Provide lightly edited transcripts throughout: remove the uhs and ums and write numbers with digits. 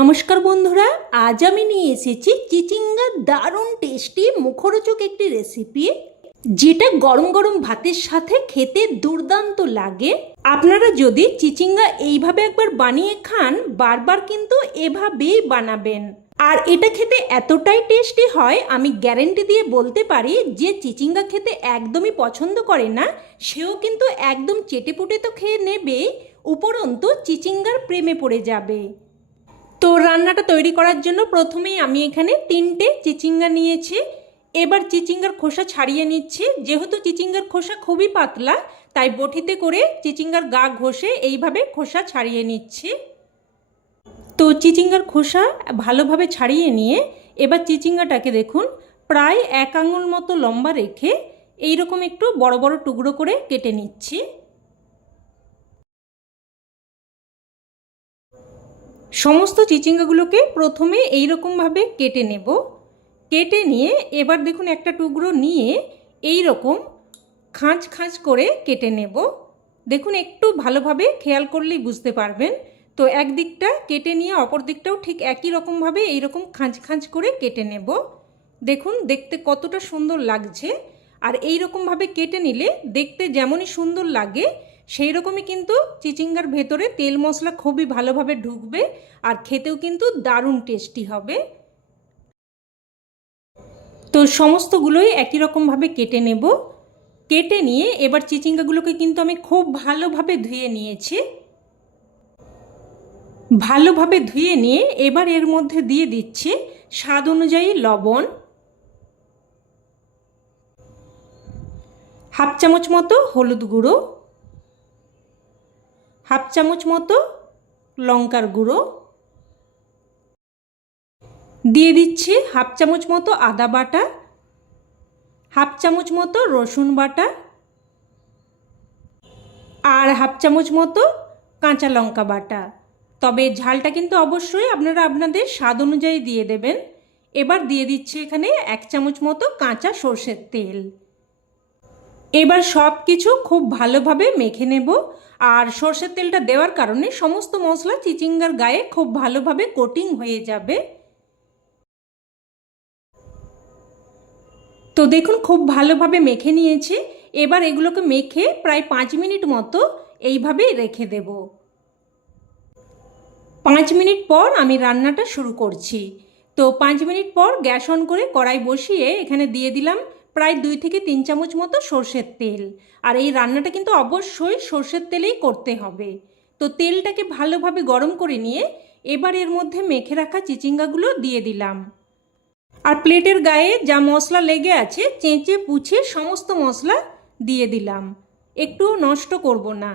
নমস্কার বন্ধুরা, আজ আমি নিয়ে এসেছি চিচিঙ্গার দারুণ টেস্টি মুখরোচক একটি রেসিপি, যেটা গরম গরম ভাতের সাথে খেতে দুর্দান্ত লাগে। আপনারা যদি চিচিঙ্গা এইভাবে একবার বানিয়ে খান, বারবার কিন্তু এভাবেই বানাবেন। আর এটা খেতে এতটাই টেস্টি হয়, আমি গ্যারেন্টি দিয়ে বলতে পারি যে চিচিঙ্গা খেতে একদমই পছন্দ করে না সেও কিন্তু একদম চেটেপুটে তো খেয়ে নেবে, উপরন্তু চিচিঙ্গার প্রেমে পড়ে যাবে। তো রান্নাটা তৈরি করার জন্য প্রথমেই আমি এখানে 3টে চিচিঙ্গা নিয়েছি। এবার চিচিঙ্গার খোসা ছাড়িয়ে নিচ্ছি। যেহেতু চিচিঙ্গার খোসা খুবই পাতলা, তাই বটিতে করে চিচিঙ্গার গা ঘষে এইভাবে খোসা ছাড়িয়ে নিচ্ছি। তো চিচিঙ্গার খোসা ভালোভাবে ছাড়িয়ে নিয়ে এবার চিচিঙ্গাটাকে দেখুন প্রায় 1 আঙুল মতো লম্বা রেখে এইরকম একটু বড় বড় টুকরো করে কেটে নিচ্ছি। সমস্ত চিচিঙ্গাগুলোকে প্রথমে এইরকমভাবে কেটে নেব। কেটে নিয়ে এবার দেখুন একটা টুকরো নিয়ে এই রকম খাঁজ খাঁজ করে কেটে নেব। দেখুন একটু ভালোভাবে খেয়াল করলেই বুঝতে পারবেন। তো একদিকটা কেটে নিয়ে অপর দিকটাও ঠিক একই রকমভাবে এইরকম খাঁজ খাঁজ করে কেটে নেব। দেখুন দেখতে কতটা সুন্দর লাগছে। আর এই রকমভাবে কেটে নিলে দেখতে যেমনই সুন্দর লাগে, সেই রকমই কিন্তু চিচিঙ্গার ভেতরে তেল মশলা খুবই ভালোভাবে ঢুকবে আর খেতেও কিন্তু দারুণ টেস্টি হবে। তো সমস্তগুলোই একই রকমভাবে কেটে নেব। কেটে নিয়ে এবার চিচিঙ্গাগুলোকে কিন্তু আমি খুব ভালোভাবে ধুয়ে নিয়েছি। ভালোভাবে ধুয়ে নিয়ে এবার এর মধ্যে দিয়ে দিচ্ছি স্বাদ অনুযায়ী লবণ, হাফ চামচ মতো হলুদ গুঁড়ো, হাফ চামচ মতো লঙ্কার গুঁড়ো, দিয়ে দিচ্ছি হাফ চামচ মতো আদা বাটা, হাফ চামচ মতো রসুন বাটা আর হাফ চামচ মতো কাঁচা লঙ্কা বাটা। তবে ঝালটা কিন্তু অবশ্যই আপনারা আপনাদের স্বাদ অনুযায়ী দিয়ে দেবেন। এবার দিয়ে দিচ্ছি এখানে 1 চামচ মতো কাঁচা সর্ষের তেল। এবার সব কিছু খুব ভালোভাবে মেখে নেব। আর সর্ষের তেলটা দেওয়ার কারণে সমস্ত মশলা চিচিঙ্গার গায়ে খুব ভালোভাবে কোটিং হয়ে যাবে। তো দেখুন খুব ভালোভাবে মেখে নিয়েছি। এবার এগুলোকে মেখে প্রায় 5 মিনিট মতো এইভাবে রেখে দেব। 5 মিনিট পর আমি রান্নাটা শুরু করছি। তো 5 মিনিট পর গ্যাস অন করে কড়াই বসিয়ে এখানে দিয়ে দিলাম প্রায় 2 থেকে 3 চামচ মতো সর্ষের তেল। আর এই রান্নাটা কিন্তু অবশ্যই সর্ষের তেলেই করতে হবে। তো তেলটাকে ভালোভাবে গরম করে নিয়ে এবার এর মধ্যে মেখে রাখা চিচিঙ্গাগুলো দিয়ে দিলাম। আর প্লেটের গায়ে যা মশলা লেগে আছে চেঁচে পুছে সমস্ত মশলা দিয়ে দিলাম, একটু নষ্ট করব না।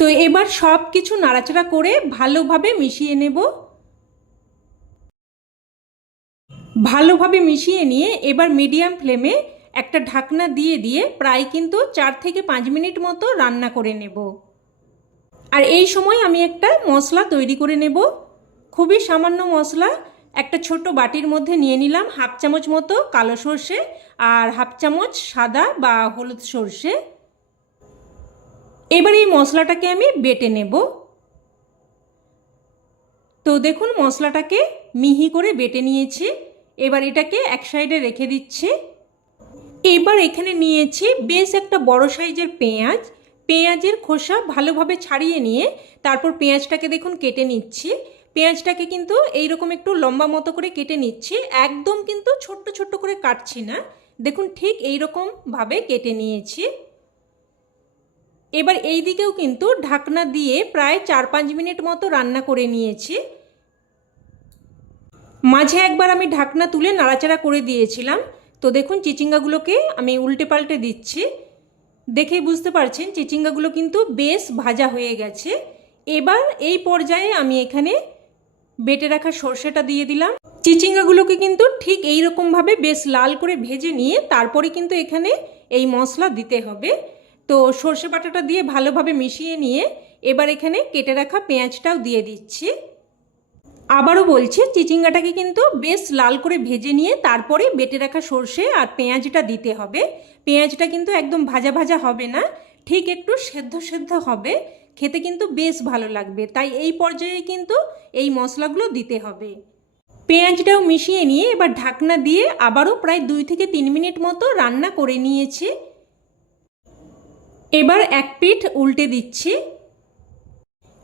তো এবার সব কিছু নাড়াচাড়া করে ভালোভাবে মিশিয়ে নেব। ভালোভাবে মিশিয়ে নিয়ে এবার মিডিয়াম ফ্লেমে একটা ঢাকনা দিয়ে দিয়ে প্রায় কিন্তু 4 থেকে 5 মিনিট মতো রান্না করে নেব। আর এই সময় আমি একটা মশলা তৈরি করে নেব। খুবই সামান্য মশলা একটা ছোট বাটির মধ্যে নিয়ে নিলাম। হাফ চামচ মতো কালো সর্ষে আর হাফ চামচ সাদা বা হলুদ সর্ষে। এবার এই মশলাটাকে আমি বেটে নেব। তো দেখুন মশলাটাকে মিহি করে বেটে নিয়েছি। এবার এটাকে এক সাইডে রেখে দিচ্ছি। এবার এখানে নিয়েছি বেশ একটা বড় সাইজের পেঁয়াজ। পেঁয়াজের খোসা ভালোভাবে ছাড়িয়ে নিয়ে তারপর পেঁয়াজটাকে দেখুন কেটে নিচ্ছি। পেঁয়াজটাকে কিন্তু এইরকম একটু লম্বা মতো করে কেটে নিচ্ছি, একদম কিন্তু ছোট্ট ছোট্ট করে কাটছি না। দেখুন ঠিক এইরকমভাবে কেটে নিয়েছি। এবার এই দিকেও কিন্তু ঢাকনা দিয়ে প্রায় 4-5 মিনিট মতো রান্না করে নিয়েছি। মাঝে একবার আমি ঢাকনা তুলে নাড়াচাড়া করে দিয়েছিলাম। তো দেখুন চিচিঙ্গাগুলোকে আমি উল্টে পাল্টে দিচ্ছি। দেখেই বুঝতে পারছেন চিচিঙ্গাগুলো কিন্তু বেশ ভাজা হয়ে গেছে। এবার এই পর্যায়ে আমি এখানে বেটে রাখা সর্ষেটা দিয়ে দিলাম। চিচিঙ্গাগুলোকে কিন্তু ঠিক এই রকমভাবে বেশ লাল করে ভেজে নিয়ে তারপরে কিন্তু এখানে এই মশলা দিতে হবে। তো সর্ষে বাটাটা দিয়ে ভালোভাবে মিশিয়ে নিয়ে এবার এখানে কেটে রাখা পেঁয়াজটাও দিয়ে দিচ্ছি। আবারও বলছি চিচিঙ্গাটাকে কিন্তু বেশ লাল করে ভেজে নিয়ে তারপরে বেটে রাখা সর্ষে আর পেঁয়াজটা দিতে হবে। পেঁয়াজটা কিন্তু একদম ভাজা ভাজা হবে না, ঠিক একটু সেদ্ধ সেদ্ধ হবে। খেতে কিন্তু বেশ ভালো লাগবে। তাই এই পর্যায়ে কিন্তু এই মশলাগুলো দিতে হবে। পেঁয়াজটাও মিশিয়ে নিয়ে এবার ঢাকনা দিয়ে আবারও প্রায় 2 থেকে 3 মিনিট মতো রান্না করে নিয়েছি। এবার এক পিঠ উল্টে দিচ্ছি।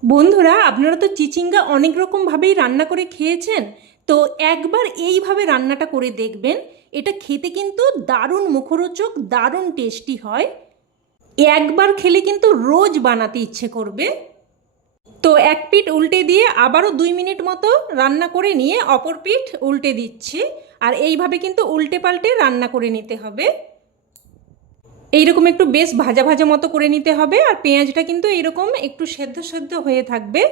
বন্ধুরা, আপনারা তো চিচিঙ্গা অনেক রকমভাবেই রান্না করে খেয়েছেন, তো একবার এইভাবে রান্নাটা করে দেখবেন। এটা খেতে কিন্তু দারুণ মুখরোচক, দারুণ টেস্টি হয়। একবার খেলে কিন্তু রোজ বানাতে ইচ্ছে করবে। তো এক পিঠ উল্টে দিয়ে আবারও 2 মিনিট মতো রান্না করে নিয়ে অপর পিঠ উল্টে দিচ্ছি। আর এইভাবে কিন্তু উল্টে পাল্টে রান্না করে নিতে হবে। এইরকম একটু বেশ ভাজা ভাজা মতো করে নিতে হবে। আর পেঁয়াজটা কিন্তু এইরকম একটু সেদ্ধ সেদ্ধ হয়ে থাকবে,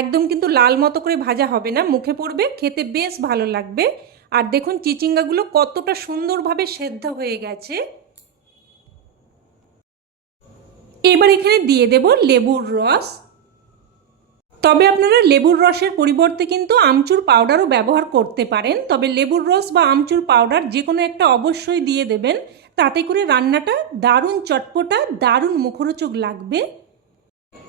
একদম কিন্তু লাল মতো করে ভাজা হবে না, মুখে পড়বে, খেতে বেশ ভালো লাগবে। আর দেখুন চিচিঙ্গাগুলো কতটা সুন্দরভাবে সেদ্ধ হয়ে গেছে। এবার এখানে দিয়ে দেব লেবুর রস। তবে আপনারা লেবুর রসের পরিবর্তে কিন্তু আমচুর পাউডারও ব্যবহার করতে পারেন। তবে লেবুর রস বা আমচুর পাউডার যে কোনো একটা অবশ্যই দিয়ে দেবেন, তাতে করে রান্নাটা দারুণ চটপটা, দারুণ মুখরোচক লাগবে।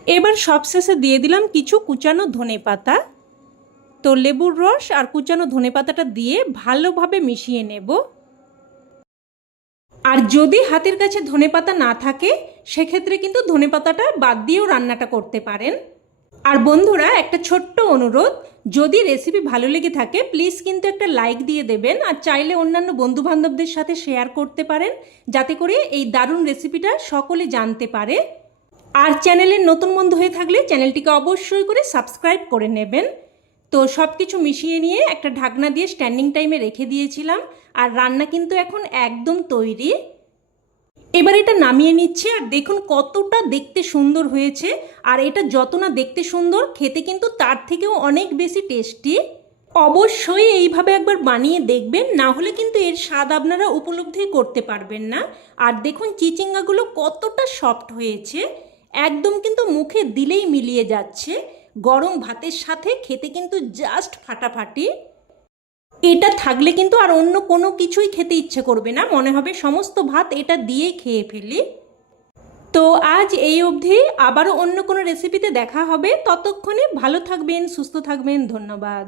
এবার সবশেষে দিয়ে দিলাম কিছু কুচানো ধনেপাতা। তো লেবুর রস আর কুচানো ধনেপাতাটা দিয়ে ভালোভাবে মিশিয়ে নেব। আর যদি হাতের কাছে ধনেপাতা না থাকে সেক্ষেত্রে কিন্তু ধনেপাতাটা বাদ দিয়েও রান্নাটা করতে পারেন। আর বন্ধুরা, একটা ছোট্ট অনুরোধ, যদি রেসিপি ভালো লেগে থাকে প্লিজ কিন্তু একটা লাইক দিয়ে দেবেন। আর চাইলে অন্যান্য বন্ধুবান্ধবদের সাথে শেয়ার করতে পারেন, যাতে করে এই দারুণ রেসিপিটা সকলে জানতে পারে। আর চ্যানেলের নতুন বন্ধু হয়ে থাকলে চ্যানেলটিকে অবশ্যই করে সাবস্ক্রাইব করে নেবেন। তো সব কিছু মিশিয়ে নিয়ে একটা ঢাকনা দিয়ে স্ট্যান্ডিং টাইমে রেখে দিয়েছিলাম। আর রান্না কিন্তু এখন একদম তৈরি। এবার এটা নামিয়ে নিচ্ছে। আর দেখুন কতটা দেখতে সুন্দর হয়েছে। আর এটা যত না দেখতে সুন্দর, খেতে কিন্তু তার থেকেও অনেক বেশি টেস্টি। অবশ্যই এইভাবে একবার বানিয়ে দেখবেন, না হলে কিন্তু এর স্বাদ আপনারা উপলব্ধি করতে পারবেন না। আর দেখুন চিচিঙ্গাগুলো কতটা সফট হয়েছে, একদম কিন্তু মুখে দিলেই মিলিয়ে যাচ্ছে। গরম ভাতের সাথে খেতে কিন্তু জাস্ট ফাটাফাটি। এটা থাকলে কিন্তু আর অন্য কোনো কিছুই খেতে ইচ্ছে করবে না, মনে হবে সমস্ত ভাত এটা দিয়েই খেয়ে ফেলি। তো আজ এই অবধি, আবারও অন্য কোনো রেসিপিতে দেখা হবে। ততক্ষণে ভালো থাকবেন, সুস্থ থাকবেন। ধন্যবাদ।